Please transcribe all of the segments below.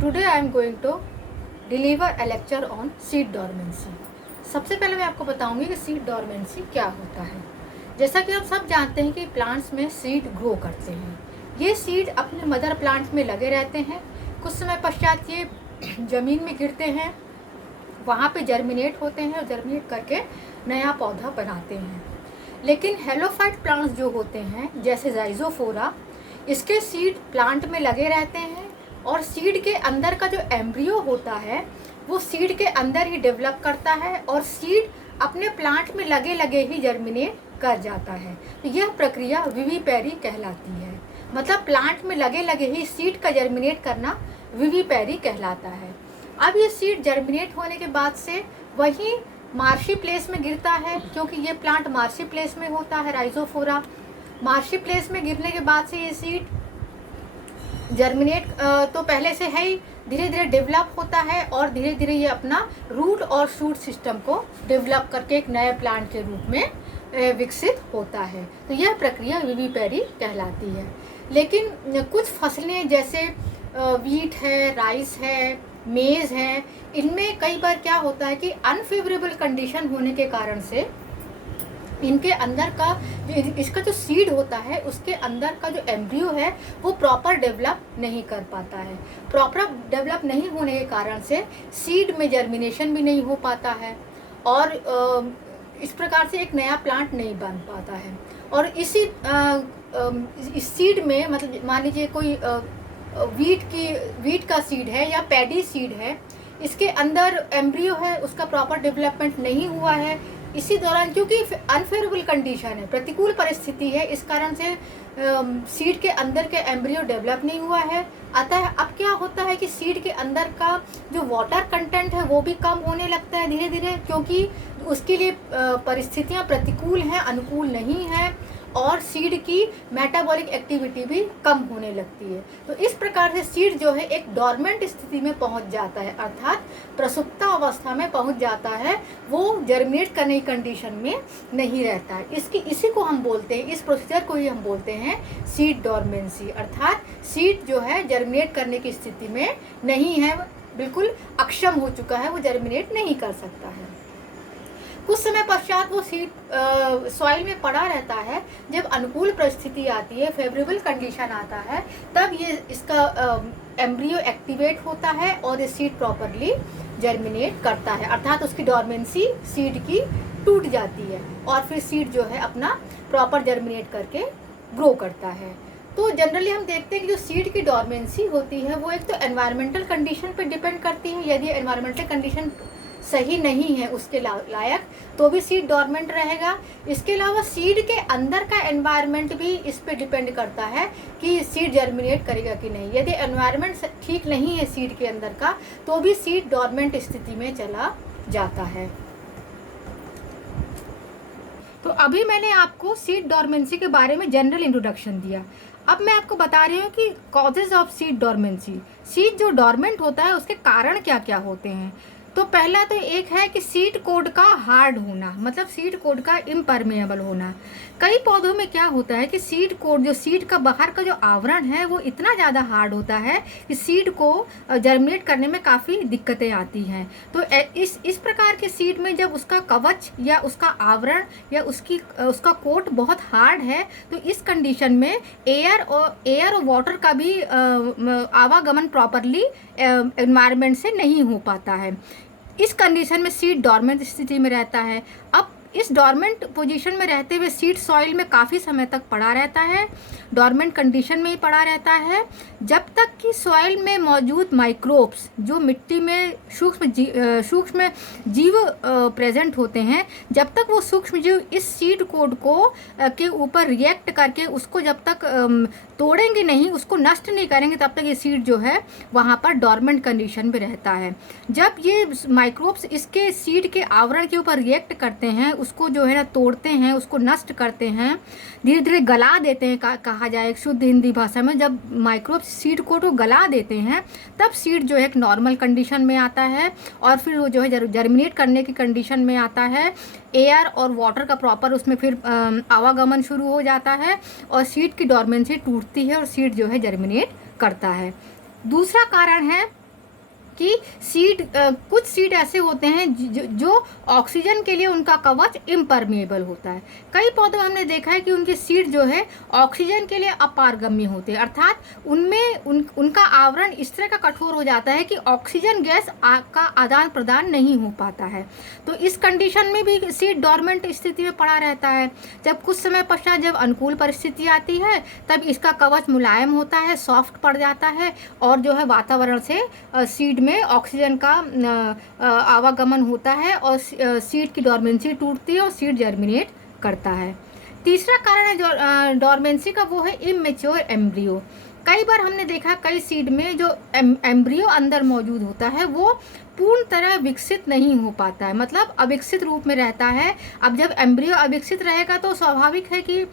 Today I am going to deliver a lecture on seed dormancy. सबसे पहले मैं आपको बताऊंगी कि सीड डॉर्मेंसी क्या होता है। जैसा कि हम सब जानते हैं कि प्लांट्स में सीड ग्रो करते हैं। ये सीड अपने मदर प्लांट में लगे रहते हैं। कुछ समय पश्चात ये ज़मीन में गिरते हैं, वहाँ पे जर्मिनेट होते हैं और जर्मिनेट करके नया पौधा बनाते हैं। लेकिन हेलोफाइट प्लांट्स जो होते हैं जैसे ज़ाइज़ोफोरा, इसके सीड प्लांट में लगे रहते हैं और सीड के अंदर का जो एम्ब्रियो होता है वो सीड के अंदर ही डेवलप करता है और सीड अपने प्लांट में लगे लगे ही जर्मिनेट कर जाता है। तो यह प्रक्रिया विविपेरी कहलाती है। मतलब प्लांट में लगे लगे ही सीड का जर्मिनेट करना विविपेरी कहलाता है। अब ये सीड जर्मिनेट होने के बाद से वही मार्शी प्लेस में गिरता है, क्योंकि ये प्लांट मार्शी प्लेस में होता है। राइजोफोरा मार्शी प्लेस में गिरने के बाद से ये सीड जर्मिनेट तो पहले से है ही, धीरे धीरे डेवलप होता है और धीरे धीरे ये अपना रूट और शूट सिस्टम को डेवलप करके एक नए प्लांट के रूप में विकसित होता है। तो यह प्रक्रिया विविपेरी कहलाती है। लेकिन कुछ फसलें जैसे वीट है, राइस है, मेज़ है, इनमें कई बार क्या होता है कि अनफेवरेबल कंडीशन होने के कारण से इनके अंदर का इसका जो सीड होता है उसके अंदर का जो एम्ब्रियो है वो प्रॉपर डेवलप नहीं कर पाता है। प्रॉपर डेवलप नहीं होने के कारण से सीड में जर्मिनेशन भी नहीं हो पाता है और इस प्रकार से एक नया प्लांट नहीं बन पाता है। और इस सीड में मतलब मान लीजिए कोई वीट का सीड है या पैडी सीड है, इसके अंदर एम्ब्रियो है, उसका प्रॉपर डेवलपमेंट नहीं हुआ है। इसी दौरान क्योंकि अनफेवरेबल कंडीशन है, प्रतिकूल परिस्थिति है, इस कारण से सीड के अंदर के एम्ब्रियो डेवलप नहीं हुआ है। अतः अब क्या होता है कि सीड के अंदर का जो वाटर कंटेंट है वो भी कम होने लगता है धीरे धीरे, क्योंकि उसके लिए परिस्थितियां प्रतिकूल हैं, अनुकूल नहीं है और सीड की मेटाबॉलिक एक्टिविटी भी कम होने लगती है। तो इस प्रकार से सीड जो है एक डॉर्मेंट स्थिति में पहुंच जाता है, अर्थात प्रसुप्ता अवस्था में पहुंच जाता है, वो जर्मिनेट करने की कंडीशन में नहीं रहता है। इसी को हम बोलते हैं, इस प्रोसीजर को ही हम बोलते हैं सीड डॉर्मेंसी, अर्थात सीड जो है जर्मिनेट करने की स्थिति में नहीं है, बिल्कुल अक्षम हो चुका है, वो जर्मिनेट नहीं कर सकता है। कुछ समय पश्चात वो सीड सॉइल में पड़ा रहता है। जब अनुकूल परिस्थिति आती है, फेवरेबल कंडीशन आता है, तब ये इसका एम्ब्रियो एक्टिवेट होता है और ये सीड प्रॉपरली जर्मिनेट करता है, अर्थात उसकी डॉर्मेंसी सीड की टूट जाती है और फिर सीड जो है अपना प्रॉपर जर्मिनेट करके ग्रो करता है। तो जनरली हम देखते हैं कि जो सीड की डॉर्मेंसी होती है वो एक तो एनवायरमेंटल कंडीशन पर डिपेंड करती है। यदि एनवायरमेंटल कंडीशन सही नहीं है उसके लायक तो भी सीड डॉर्मेंट रहेगा। इसके अलावा सीड के अंदर का एनवायरनमेंट भी इस पे डिपेंड करता है कि सीड जर्मिनेट करेगा कि नहीं। यदि एनवायरनमेंट ठीक नहीं है सीड के अंदर का तो भी सीड डॉर्मेंट स्थिति में चला जाता है। तो अभी मैंने आपको सीड डॉर्मेंसी के बारे में जनरल इंट्रोडक्शन दिया। अब मैं आपको बता रही हूँ कि causes of seed dormancy, seed जो डॉर्मेंट होता है उसके कारण क्या क्या होते हैं। तो पहला तो एक है कि सीड कोड का हार्ड होना, मतलब सीड कोड का इम्परमेएबल होना। कई पौधों में क्या होता है कि सीड कोड, जो सीड का बाहर का जो आवरण है वो इतना ज़्यादा हार्ड होता है कि सीड को जर्मिनेट करने में काफ़ी दिक्कतें आती हैं। तो इस प्रकार के सीड में जब उसका कवच या उसका आवरण या उसका कोट बहुत हार्ड है तो इस कंडीशन में एयर और वाटर का भी आवागमन प्रॉपरली एनवायरनमेंट से नहीं हो पाता है। इस कंडीशन में सीड डॉर्मेंट स्थिति में रहता है। अब इस डॉर्मेंट पोजीशन में रहते हुए सीड सॉइल में काफ़ी समय तक पड़ा रहता है, डॉर्मेंट कंडीशन में ही पड़ा रहता है, जब तक कि सॉइल में मौजूद माइक्रोब्स, जो मिट्टी में सूक्ष्म जीव प्रेजेंट होते हैं, जब तक वो सूक्ष्म जीव इस सीड कोड को के ऊपर रिएक्ट करके उसको जब तक तोड़ेंगे नहीं, उसको नष्ट नहीं करेंगे, तब तक ये सीड जो है वहाँ पर डॉर्मेंट कंडीशन में रहता है। जब ये माइक्रोब्स इसके सीड के आवरण के ऊपर रिएक्ट करते हैं, उसको जो है ना तोड़ते हैं, उसको नष्ट करते हैं, धीरे धीरे गला देते हैं, कहा जाए शुद्ध हिंदी भाषा में, जब माइक्रोब्स सीड को तो गला देते हैं तब सीड जो है एक नॉर्मल कंडीशन में आता है और फिर वो जो है जर्मिनेट करने की कंडीशन में आता है। एयर और वाटर का प्रॉपर उसमें फिर आवागमन शुरू हो जाता है और सीड की डॉर्मेंसी टूटती है और सीड जो है जर्मिनेट करता है। दूसरा कारण है कि कुछ सीड ऐसे होते हैं जो ऑक्सीजन के लिए उनका कवच इम्परमेबल होता है। कई पौधों हमने देखा है कि उनके सीड जो है ऑक्सीजन के लिए अपारगम्य होते हैं, अर्थात उनमें उनका आवरण इस तरह का कठोर हो जाता है कि ऑक्सीजन गैस का आदान प्रदान नहीं हो पाता है। तो इस कंडीशन में भी सीड डॉर्मेंट स्थिति में पड़ा रहता है। जब कुछ समय पश्चात जब अनुकूल परिस्थिति आती है तब इसका कवच मुलायम होता है, सॉफ्ट पड़ जाता है और जो है वातावरण से सीड में ऑक्सीजन का आवागमन होता है और सीड की डॉर्मेंसी टूटती है और सीड जर्मिनेट करता है। तीसरा कारण है जो डॉर्मेंसी का, वो है इमेच्योर एम्ब्रियो। कई बार हमने देखा कई सीड में जो एम्ब्रियो अंदर मौजूद होता है वो पूर्ण तरह विकसित नहीं हो पाता है, मतलब अविकसित रूप में रहता है। अब जब एम्ब्रियो अविकसित रहेगा तो स्वाभाविक है कि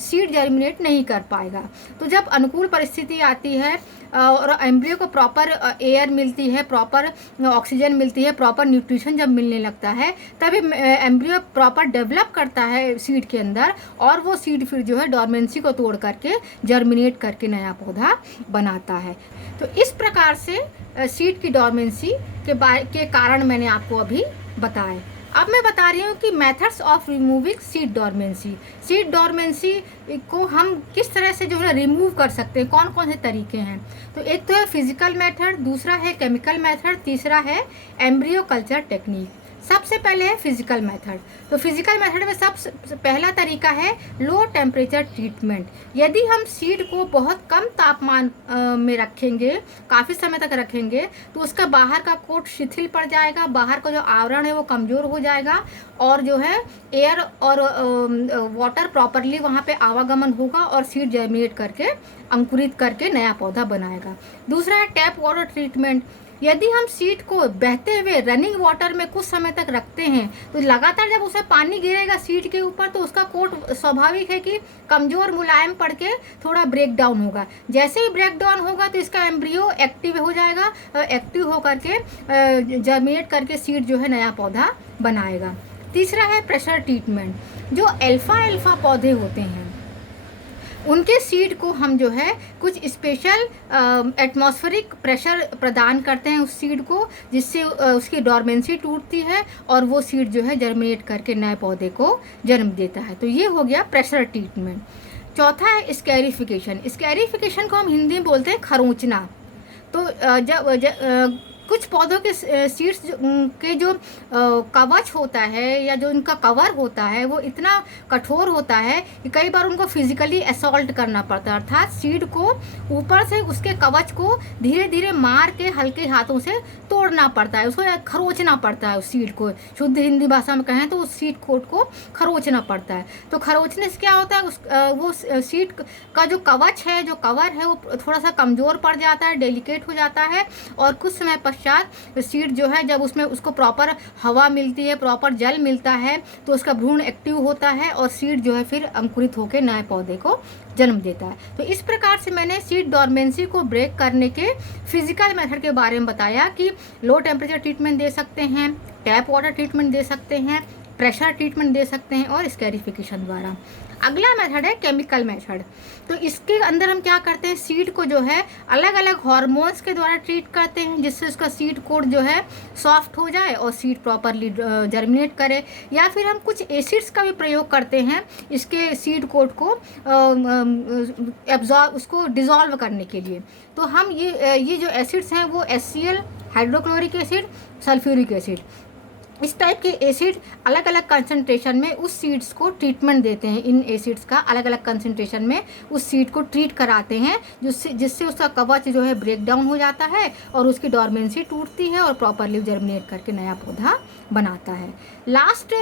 सीड जर्मिनेट नहीं कर पाएगा। तो जब अनुकूल परिस्थिति आती है और एम्ब्रियो को प्रॉपर एयर मिलती है, प्रॉपर ऑक्सीजन मिलती है, प्रॉपर न्यूट्रिशन जब मिलने लगता है तभी एम्ब्रियो प्रॉपर डेवलप करता है सीड के अंदर और वो सीड फिर जो है डॉर्मेंसी को तोड़ करके जर्मिनेट करके नया पौधा बनाता है। तो इस प्रकार से सीड की डॉर्मेंसी के कारण मैंने आपको अभी बताए। अब मैं बता रही हूँ कि methods of removing seed dormancy. Seed dormancy को हम किस तरह से जो है रिमूव कर सकते हैं, कौन कौन से तरीके हैं। तो एक तो है फिजिकल मेथड, दूसरा है केमिकल मेथड, तीसरा है एम्ब्रियो कल्चर टेक्निक। सबसे पहले है फिजिकल मेथड। तो फिजिकल मेथड में सबसे पहला तरीका है लो टेम्परेचर ट्रीटमेंट। यदि हम सीड को बहुत कम तापमान में रखेंगे, काफ़ी समय तक रखेंगे, तो उसका बाहर का कोट शिथिल पड़ जाएगा, बाहर का जो आवरण है वो कमज़ोर हो जाएगा और जो है एयर और वाटर प्रॉपरली वहाँ पे आवागमन होगा और सीड जर्मिनेट करके अंकुरित करके नया पौधा बनाएगा। दूसरा है टैप वाटर ट्रीटमेंट। यदि हम सीड को बहते हुए रनिंग वाटर में कुछ समय तक रखते हैं तो लगातार जब उसे पानी गिरेगा सीड के ऊपर तो उसका कोट स्वाभाविक है कि कमज़ोर मुलायम पड़ के थोड़ा ब्रेक डाउन होगा। जैसे ही ब्रेक डाउन होगा तो इसका एम्ब्रियो एक्टिव हो जाएगा, एक्टिव होकर के जर्मिनेट करके सीड जो है नया पौधा बनाएगा। तीसरा है प्रेशर ट्रीटमेंट। जो अल्फ़ा पौधे होते हैं उनके सीड को हम जो है कुछ स्पेशल एटमॉस्फेरिक प्रेशर प्रदान करते हैं उस सीड को, जिससे उसकी डॉर्मेंसी टूटती है और वो सीड जो है जर्मिनेट करके नए पौधे को जन्म देता है। तो ये हो गया प्रेशर ट्रीटमेंट। चौथा है स्कैरिफिकेशन। स्कैरिफिकेशन को हम हिंदी में बोलते हैं खरोंचना। तो कुछ पौधों के सीड्स के जो कवच होता है या जो उनका कवर होता है वो इतना कठोर होता है कि कई बार उनको फिजिकली असॉल्ट करना पड़ता है, अर्थात सीड को ऊपर से उसके कवच को धीरे धीरे मार के हल्के हाथों से तोड़ना पड़ता है, उसको खरोचना पड़ता है। उस सीड को शुद्ध हिंदी भाषा में कहें तो उस सीड कोट को खरोचना पड़ता है। तो खरोचने से क्या होता है, वो सीड का जो कवच है, जो कवर है, वो थोड़ा सा कमज़ोर पड़ जाता है, डेलिकेट हो जाता है और कुछ समय पश्चात सीड जो है जब उसमें उसको प्रॉपर हवा मिलती है, प्रॉपर जल मिलता है तो उसका भ्रूण एक्टिव होता है और सीड जो है फिर अंकुरित होकर नए पौधे को जन्म देता है। तो इस प्रकार से मैंने सीड डॉर्मेंसी को ब्रेक करने के फिजिकल मेथड के बारे में बताया कि लो टेम्परेचर ट्रीटमेंट दे सकते हैं, टैप वाटर ट्रीटमेंट दे सकते हैं, प्रेशर ट्रीटमेंट दे सकते हैं और स्कैरिफिकेशन द्वारा। अगला मेथड है केमिकल मेथड। तो इसके अंदर हम क्या करते हैं, सीड को जो है अलग अलग हार्मोन्स के द्वारा ट्रीट करते हैं जिससे उसका सीड कोट जो है सॉफ्ट हो जाए और सीड प्रॉपरली जर्मिनेट करे, या फिर हम कुछ एसिड्स का भी प्रयोग करते हैं इसके सीड कोट को एब्जॉर्ब, उसको डिज़ोल्व करने के लिए। तो हम ये जो एसिड्स हैं वो HCl, hydrochloric acid, sulphuric acid, इस टाइप के एसिड अलग अलग कंसंट्रेशन में उस सीड्स को ट्रीटमेंट देते हैं। इन एसिड्स का अलग अलग कंसंट्रेशन में उस सीड को ट्रीट कराते हैं जिससे उसका कवच जो है ब्रेक डाउन हो जाता है और उसकी डॉर्मेंसी टूटती है और प्रॉपरली जर्मिनेट करके नया पौधा बनाता है। लास्ट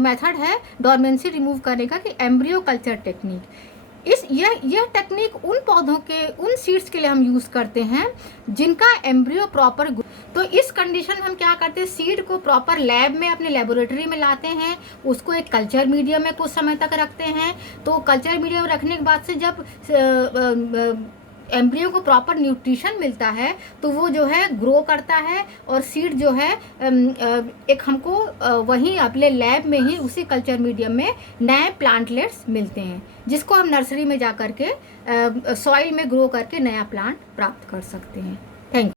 मेथड है डॉर्मेंसी रिमूव करने का कि एम्ब्रियो कल्चर टेक्निक। यह टेक्निक उन पौधों के, उन सीड्स के लिए हम यूज़ करते हैं जिनका एम्ब्रियो प्रॉपर। तो इस कंडीशन में हम क्या करते हैं, सीड को प्रॉपर लैब में अपने लेबोरेटरी में लाते हैं, उसको एक कल्चर मीडियम में कुछ समय तक रखते हैं। तो कल्चर मीडियम रखने के बाद से जब एम्ब्रियो को प्रॉपर न्यूट्रिशन मिलता है तो वो जो है ग्रो करता है और सीड जो है एक हमको वहीं अपने लैब में ही उसी कल्चर मीडियम में नए प्लांटलेट्स मिलते हैं जिसको हम नर्सरी में जा कर के सॉइल में ग्रो करके नया प्लांट प्राप्त कर सकते हैं। Thank you.